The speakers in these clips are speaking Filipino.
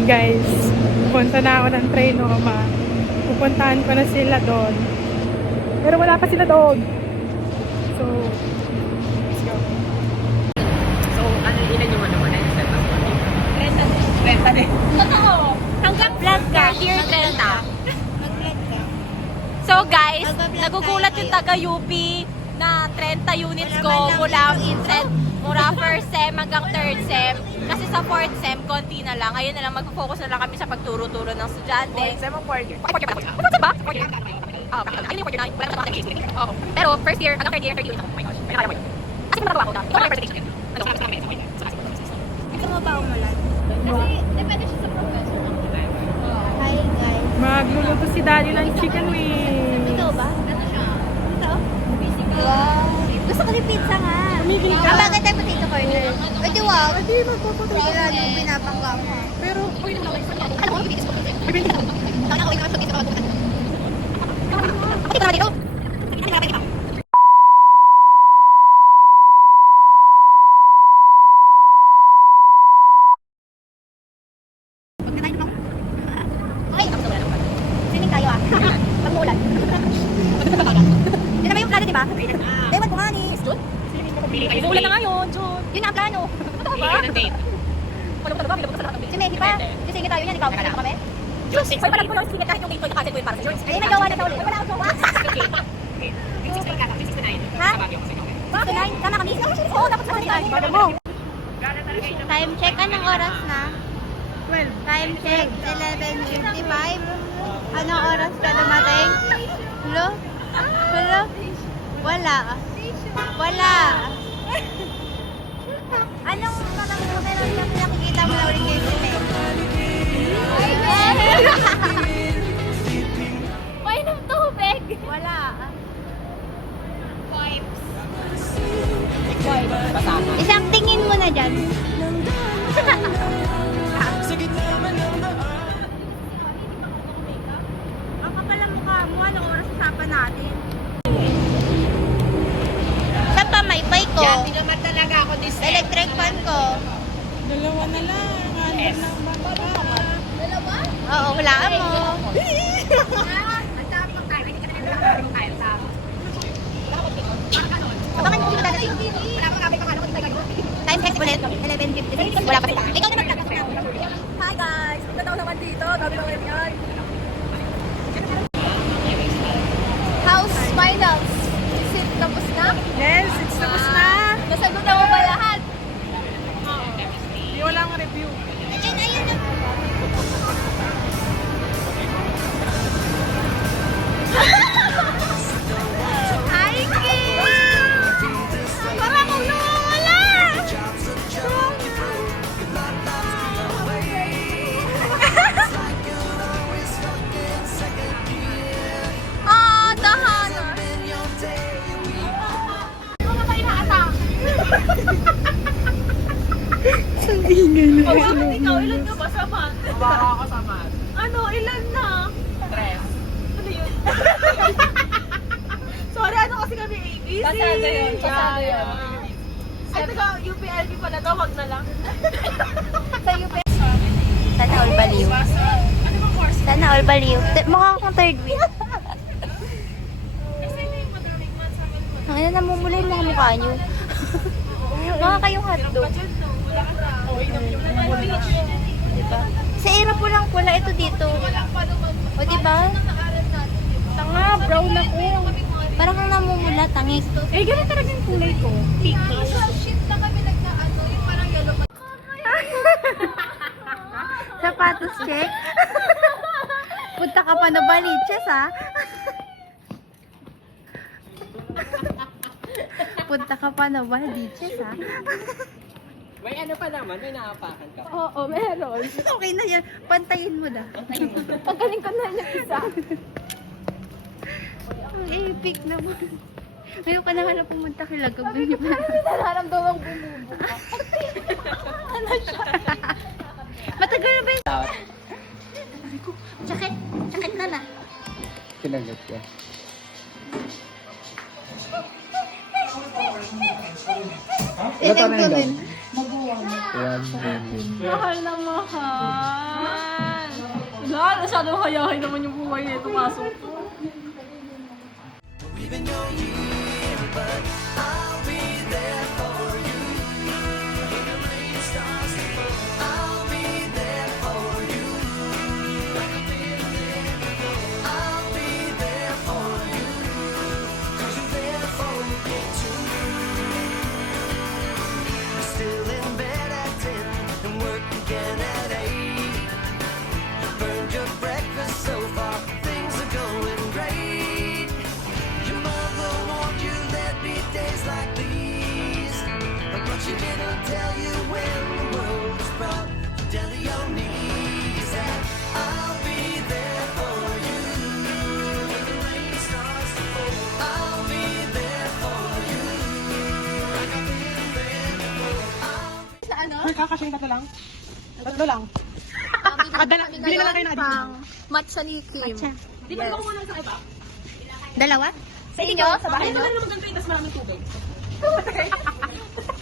Guys, pupunta na ako ng train Noma. Pupuntahan ko na sila doon. Pero wala pa sila doon. So, let's go. So, ano, ilan yung ano mo na yung set up mo? Renta din. Renta din. Totoo. Hanggang vlog ka. Year 30. So guys, nagugulat tayo yung taga UP na 30 units ko mula mula first sem hanggang third sem. Sa fourth sem, konti na lang. Ngayon na lang, mag-focus na lang kami sa pagturo-turo ng estudyante. Sem o fourth year? Fourth year ba? Fourth sem ba? Fourth year. Oh, ayun yung fourth year na. Wala naman ako Oo. Pero first year, hanggang third year, third year. Oh my gosh. Kaya kaya mo yun. Kasi kung nagawa ko na, na yung presentation. Ano, sa kami, Gusto mo ba umulan? Kasi, depende siya sa professor. Hi guys. Magluluto si Daddy ng chicken wings. Ikaw ba? Ano siya? Ito? Wow. Gusto ko yung pizza nga. Ah, bakit tayo potato corner? O di wow. Hindi, magpuputoy ka nung pinapangga mo. Pero, Ano? Ibigis ko. Tama ko, ikaw sa pizza. Ito na dito. Okay, tapos na wala naman. Swimming tayo ah. Pag muulan. Yun naman yung plano, di ba? Ewan ko nga ni June. Umuulan na nga yun, June. Yun na ang plano. Totoo ba? Ng date. Wala ko talaga, ko sa lahat ng Si Mehi pa. Kasi sige tayo yan, ikaw. Kasama kami. Diyos, may palag ko lang sige kahit yung date ko, cancel ko yun para sa George. Eh, nagawa na sa ulit. Wala akong jowa. Okay. Yung 6 ka, 6 to 9. Ha? Sa Baguio kasi kami. Bakit? Tama kami. Oo, dapat sa kanila. Bago mo. Time check. Anong oras na? 12. Time check. 11.55. Anong oras ka dumating? Hello? Hello? Wala. Wala. Anong parang meron lang nakikita mo ulit kayo sa Painom tubig. Wala. Basama. Isang tingin mo na dyan. Ang kapal ang mukha mo. Anong oras usapan natin? Ko? Yan, tinamad talaga ako this sem. Electric fan ko. dalawa na lang. Andun na ang bata. Oo, hulaan mo. Abangan mo yung dadating. Time check ulit. 11.56. Wala pa. Ikaw naman vlog. Hi guys! Punta daw naman dito. Dami naman yan. Ilan ka ba sa math? Baka ako sa math. Ano? Ilan na? Tres. Ano yun? Sorry, ano kasi kami ABC? Pasado yun, pasado yun. Ay, taga UPLB pala to, wag na lang. Sa UP. Sana all baliw. Sana all baliw. Mukha akong third week. Ang ina namumula yung mga mukha nyo. Mukha kayong hotdog. Sa era po lang pula ito dito. O diba? Tanga, brown ako. Parang kang namumula, tangik. Eh, ganun talaga yung kulay ko. Pinkish. Sapatos check. Punta ka pa na baliches ha. Punta ka pa na baliches ha. May ano pa naman, may naapakan ka. Oo, meron. Okay na yan. Pantayin mo na. Pagaling ko na yung isa. Ang epic naman. Ngayon ka na nga na pumunta kay Lagab. Nararamdaman ko bumubo. Matagal na ba yun? Sakit. Sakit na na. Sinagot ka. Ilan ko din. Mahal na mahal. Wala, masyadong hayahay naman yung buhay nito. Pasok ko. Still Ay, kakasya yung tatlo lang. Tatlo lang. Kadala, bili na lang kayo ng additional. Matcha ni Kim. Di ba ako muna sa iba? Dalawa? Sa inyo? Sa bahay nyo? lang naman ganito, tapos maraming tubig.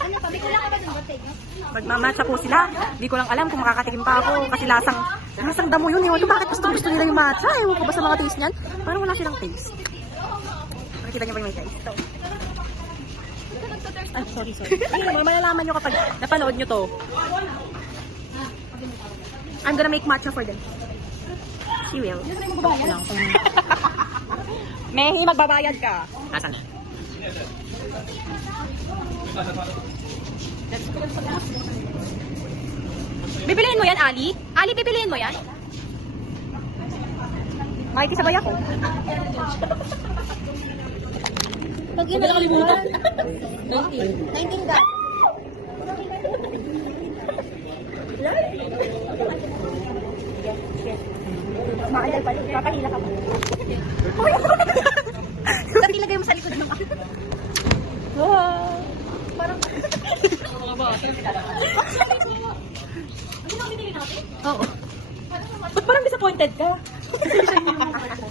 Ano pa? May kulang ka ba ng bote nyo? Magmamatcha po sila. Hindi ko lang alam kung makakatikim pa ako kasi lasang lasang damo yun. Ewan ko bakit gusto gusto nila yung matcha. Ewan ko ba sa mga taste niyan? Parang wala silang taste. Nakikita niyo ba yung may taste? Ito. Ah, sorry, sorry. Ano, malalaman nyo kapag napanood nyo to. I'm gonna make matcha for them. She will. Mehi, magbabayad ka. Nasaan? Bibiliin mo yan, Ali? Ali, bibiliin mo yan? Makikisabay ako. Pag yun nakalimutan. 19 ka. Makakal pa rin. Kakahila ka pa. Ba't ilagay mo sa likod ng Oo. Ba't parang disappointed ka?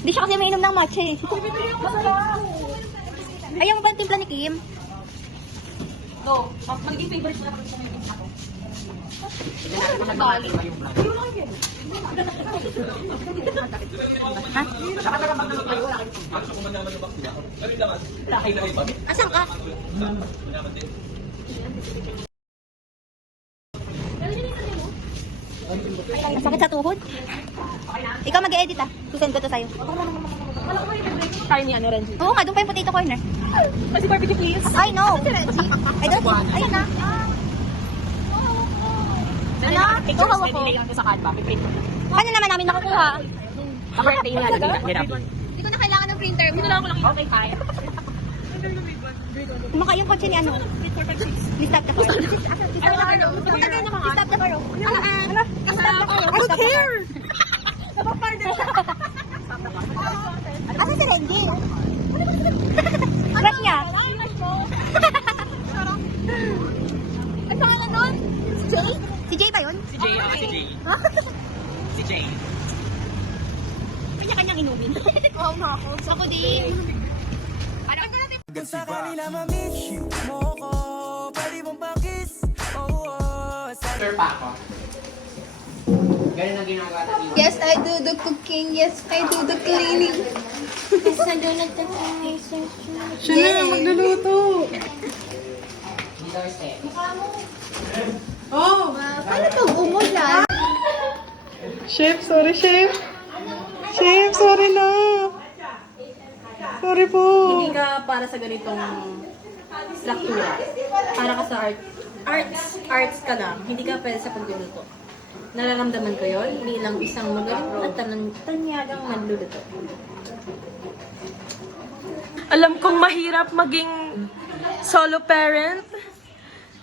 Hindi siya kasi mainom ng matcha eh. Ayaw mo ba ang timpla ni Kim? No, mas magiging favorite mo na pag gusto mo yung yung vlog. Ha? Asan ka? Sakit sa tuhod? Ikaw mag-edit ah. Susend ko to sa'yo. Tayo ni ano, Renji. Oo nga, doon pa yung potato corner. Kasi barbecue please. I know. I don't Ayun na. Ano? Ikaw hawak ko. Pwede lang sa Canva. Paano naman namin makukuha? Sa birthday nga lang. Hirap. Hindi ko na kailangan ng printer. Hindi lang ko lang. Okay, kaya. Kumaka yung kotse ni ano? Ni Stop the Car. Matagal na mga. Stop the Car. Ano? I don't care. Asa ginagawa. Yes, I do the cooking. Yes, I do the cleaning. Yes, I do the Siya na, magluluto. Dito, step. Oh! Paano pag umulan? Chef, sorry, chef. Chef, sorry na. Sorry po. Hindi ka para sa ganitong struktura. Para ka sa art. Arts, arts ka lang. Hindi ka pwede sa pagluluto. Nararamdaman ko yon bilang isang magaling at tanan- tanyagang nagluluto. Alam kong mahirap maging solo parent.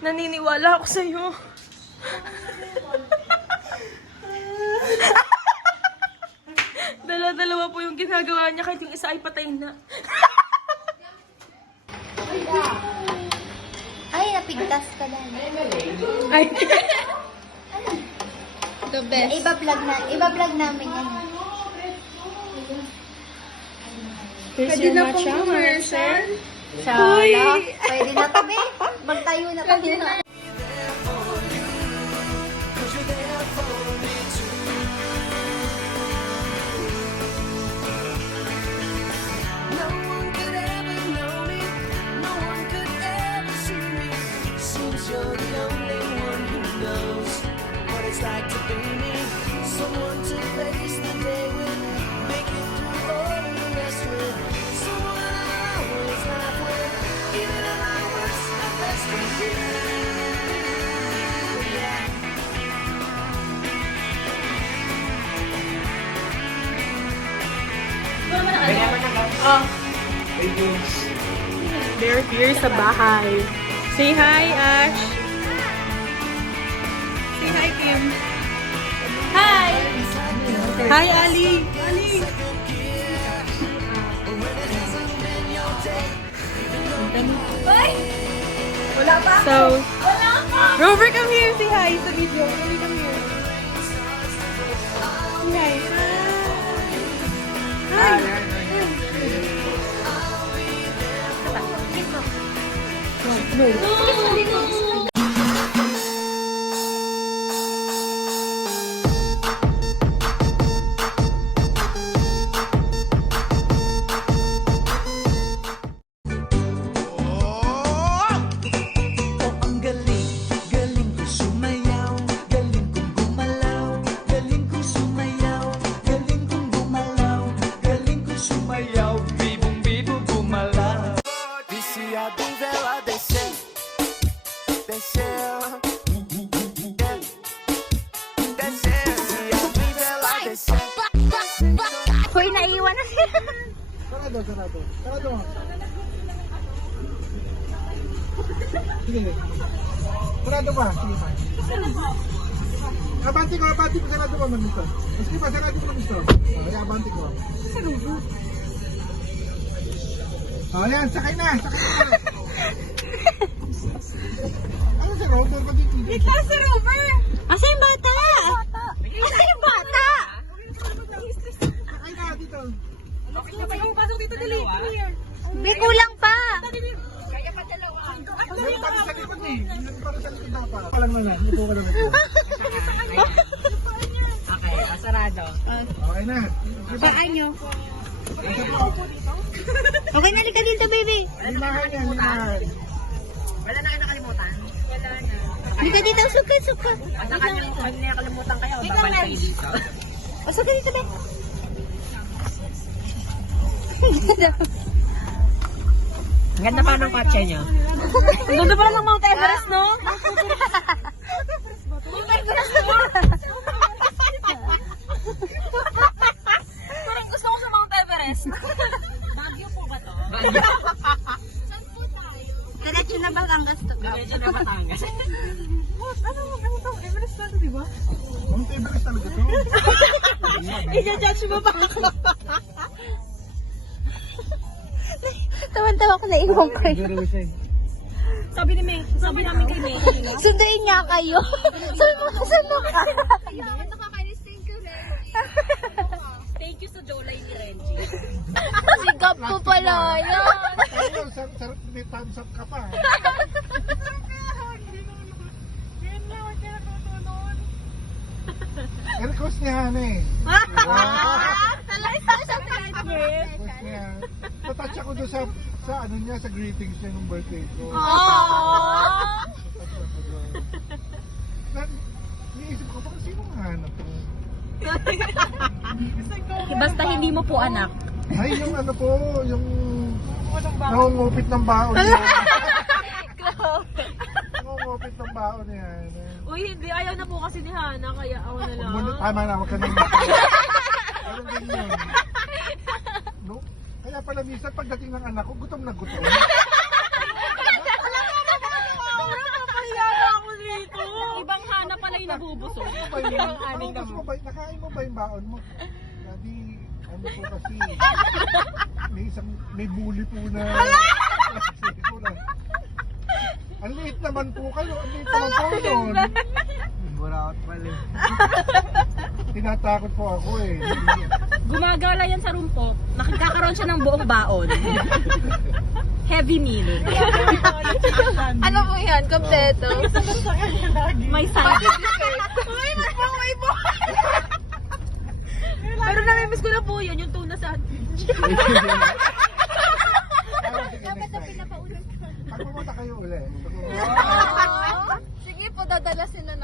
Naniniwala ako sa'yo. Dala-dalawa po yung ginagawa niya kahit yung isa ay patay na. Ay, napigtas ka na. Ay. The best. Iba-vlog na, iba-vlog namin yan. Pwede na pong commercial. Shala. Pwede na tabi. Magtayo na tabi. It's like to be me. Someone to face the day with, make it through all the rest with. Someone I always laugh with, even at my the best with you. Yeah. They're here sa bahay. Say hi, Ash. Hi, Ali. Ali. Wala pa So, Rover, come here. Say hi sa video. Rover, come here. Say hi. Hi. Oh, Sarado, sarado. Sarado. Sige. Sarado pa. Sige pa. Abanti ko, abanti ko. Sarado mo, Manisto. Sige pa, sarado mo, Manisto. Okay, abanti ko. Oh, yan. Sakay na. Sakay na. Ano si Rover ko dito? Asa yung bata? Asa yung bata? Sakay na dito. May kulang pa. Meron pa rin sa likod eh. Meron sa likod dapat. Palang na lang. Ito ka lang ito. Okay, asarado. Okay na. Paan nyo? Okay, nalika dito, baby. Limahan yan, limahan. Wala na kayo nakalimutan? Dito, dito. Suka, suka. At nakalimutan, pag nakalimutan kayo, babalik kayo dito. O, suka dito, baby. Ang ganda pa ng kotse niyo. Ang ganda pala ng Mount Everest, no? Parang gusto ko sa Mount Everest. Diretso na Batangas to. Medyo na Batangas. Mount Everest talaga to. I-judge mo pa ako. Tawan-tawa ko na iwan ko yun. Sabi ni Meng, sabi namin kay Meng. Sunduin niya kayo. Sabi mo, saan mo ka? Thank you sa Jolay ni Renji. Sigap po pala yun. Ayun, sar sarap may thumbs up ka pa. Request niya Han eh. Request niya. Natouch ako doon sa, sa ano niya, sa greetings niya nung birthday ko. Natouch ako doon. Na, Iniisip ko, baka sino nga hanap to? Basta hindi mo po anak. Ay, yung ano po, yung nangungupit ng baon niya. nangungupit ng baon niya. Uy, hindi. Ayaw na po kasi ni Hana, kaya ako na lang. Tama na, wag ka nang Parang ganyan. No? Kaya pala minsan pagdating ng anak ko, gutom na gutom. Ibang Hana pala yung nabubusog. Ano ba yun? Naubos mo ba, nakain mo ba yung baon mo? Daddy, ano po kasi, may isang, may bully po na. po na. Ang liit naman po kayo, ang liit naman po yun. Buraot pala. Tinatakot po ako eh. Gumagala yan sa rumpok. Nakikakaroon siya ng buong baon. Heavy meal. Ano po yan? Kompleto? May side. Pero namimiss ko na po yun, yung tuna sa Pag pumunta kayo ulit. Pag pumunta- Sige po, dadalasin na